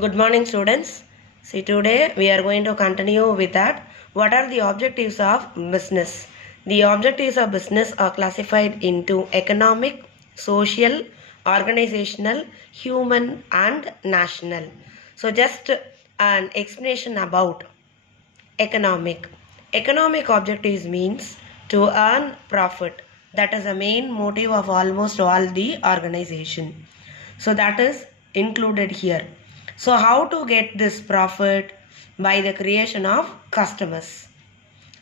Good morning, students. See, today we are going to continue with that. What are the objectives of business? The objectives of business are classified into economic, social, organizational, human, and national. So, just an explanation about economic. Economic objectives means to earn profit. That is the main motive of almost all the organization. So that is included here. So how to get this profit? By the creation of customers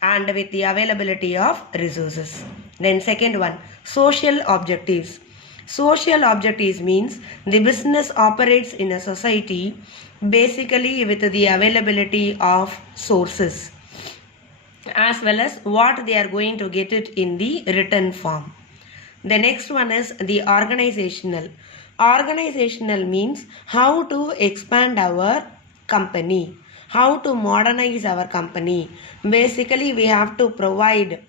and with the availability of resources. Then second one, social objectives. Social objectives means the business operates in a society basically with the availability of sources as well as what they are going to get it in the written form. The next one is the organizational. Organizational means how to expand our company, how to modernize our company. Basically, we have to provide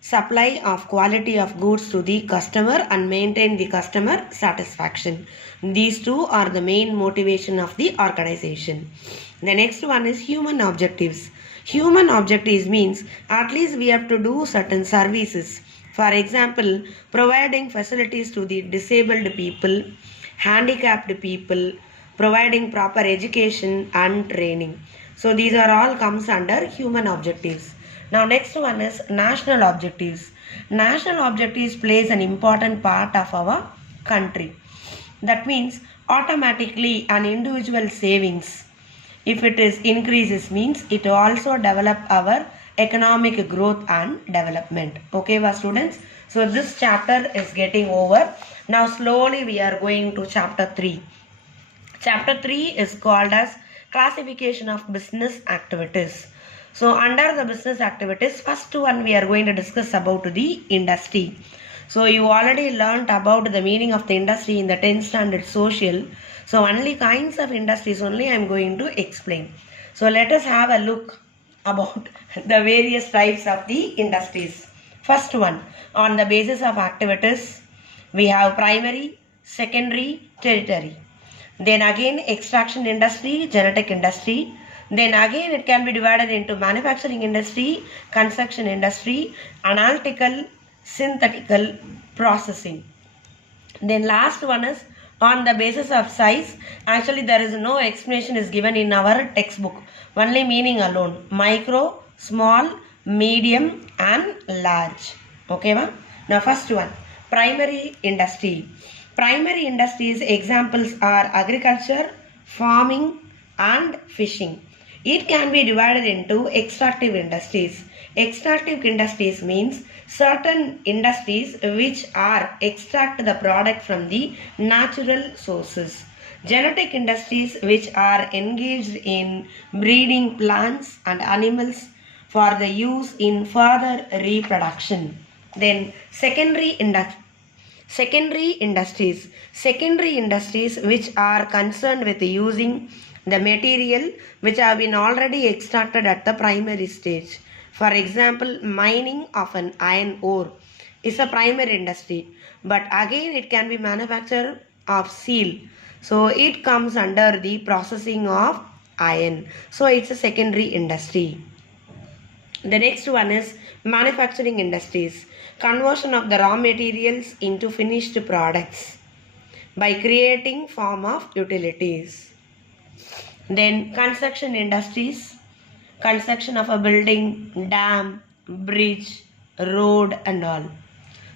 supply of quality of goods to the customer and maintain the customer satisfaction. These two are the main motivation of the organization. The next one is human objectives. Human objectives means at least we have to do certain services. For example, providing facilities to the disabled people, handicapped people, providing proper education and training. So these are all comes under human objectives. Now next one is national objectives. National objectives plays an important part of our country. That means automatically an individual savings, if it is increases means it also develop our economic growth and development. Okay, students. So this chapter is getting over. Now slowly we are going to chapter 3. Chapter 3 is called as classification of business activities. So under the business activities, first one we are going to discuss about the industry. So you already learnt about the meaning of the industry in the 10th standard social. So only kinds of industries only I am going to explain. So let us have a look about the various types of the industries. First one, on the basis of activities, we have primary, secondary, tertiary. Then again extraction industry, genetic industry. Then again it can be divided into manufacturing industry, construction industry, analytical, synthetical, processing. Then last one is on the basis of size. Actually there is no explanation is given in our textbook. Only meaning alone. Micro, small, medium and large. Okay, ma? Now first one, primary industry. Primary industries examples are agriculture, farming and fishing. It can be divided into extractive industries. Extractive industries means certain industries which are extract the product from the natural sources. Genetic industries which are engaged in breeding plants and animals for the use in further reproduction. Then secondary industries. Secondary industries which are concerned with using the material which have been already extracted at the primary stage. For example, mining of an iron ore is a primary industry, but again it can be manufacture of steel. So it comes under the processing of iron. So it's a secondary industry. The next one is manufacturing industries. Conversion of the raw materials into finished products by creating form of utilities. Then construction industries. Construction of a building, dam, bridge, road and all.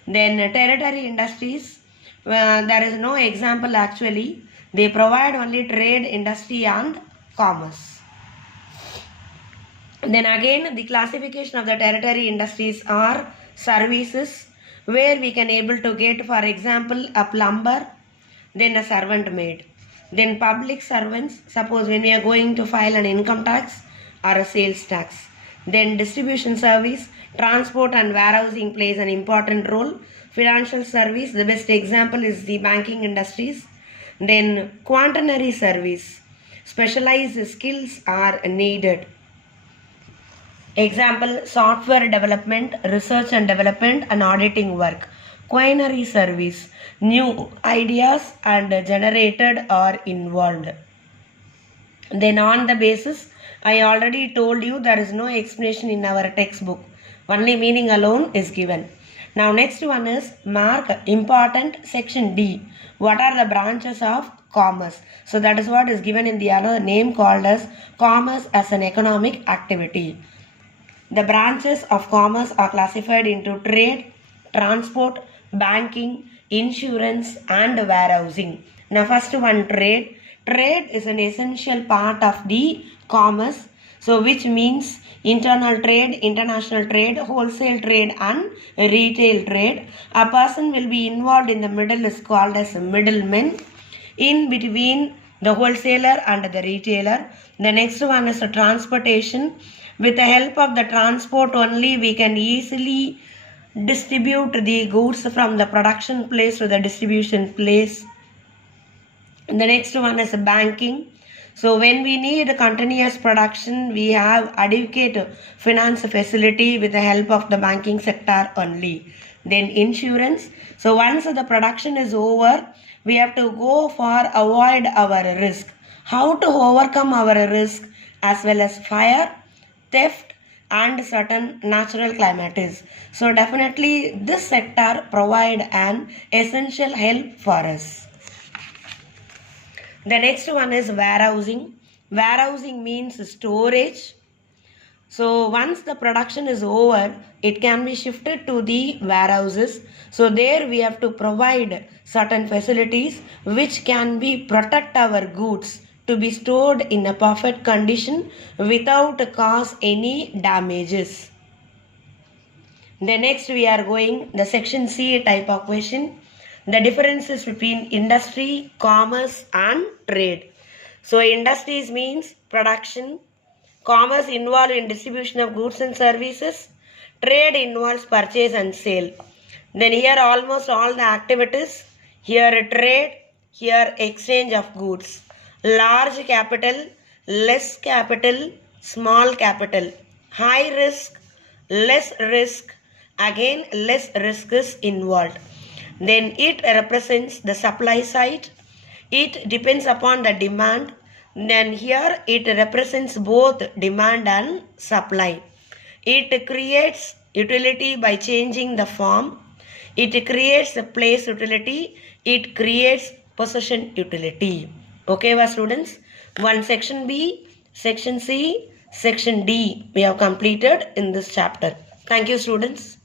Then territory industries. There is no example actually. They provide only trade, industry and commerce. Then again the classification of the territory industries are services where we can able to get, for example, a plumber, then a servant maid. Then public servants, suppose when we are going to file an income tax or a sales tax. Then distribution service, transport and warehousing plays an important role. Financial service, the best example is the banking industries. Then quaternary service, specialized skills are needed. Example, software development, research and development and auditing work. Quaternary service, new ideas and generated or involved. Then on the basis, I already told you there is no explanation in our textbook. Only meaning alone is given. Now next one is mark important section D. What are the branches of commerce? So that is what is given in the other name called as commerce as an economic activity. The branches of commerce are classified into trade, transport, banking, insurance and warehousing. Now first one, trade. Trade is an essential part of the commerce. So which means internal trade, international trade, wholesale trade and retail trade. A person will be involved in the middle is called as middleman. In between the wholesaler and the retailer. The next one is the transportation. With the help of the transport only we can easily distribute the goods from the production place to the distribution place. The next one is banking. So when we need continuous production, we have adequate finance facility with the help of the banking sector only. Then insurance. So once the production is over, we have to go for avoid our risk. How to overcome our risk as well as fire, theft and certain natural calamities. So definitely this sector provide an essential help for us. The next one is warehousing. Warehousing means storage. So once the production is over, it can be shifted to the warehouses. So there we have to provide certain facilities which can be protect our goods to be stored in a perfect condition without cause any damages. The next we are going the section C type of question. The differences between industry, commerce and trade. So industries means production. Commerce involved in distribution of goods and services. Trade involves purchase and sale. Then here almost all the activities. Here trade, here exchange of goods. Large capital, less capital, small capital. High risk, less risk, again less risk is involved. Then it represents the supply side. It depends upon the demand. Then here it represents both demand and supply. It creates utility by changing the form. It creates a place utility. It creates possession utility. Okay, students? One section B, section C, section D we have completed in this chapter. Thank you, students.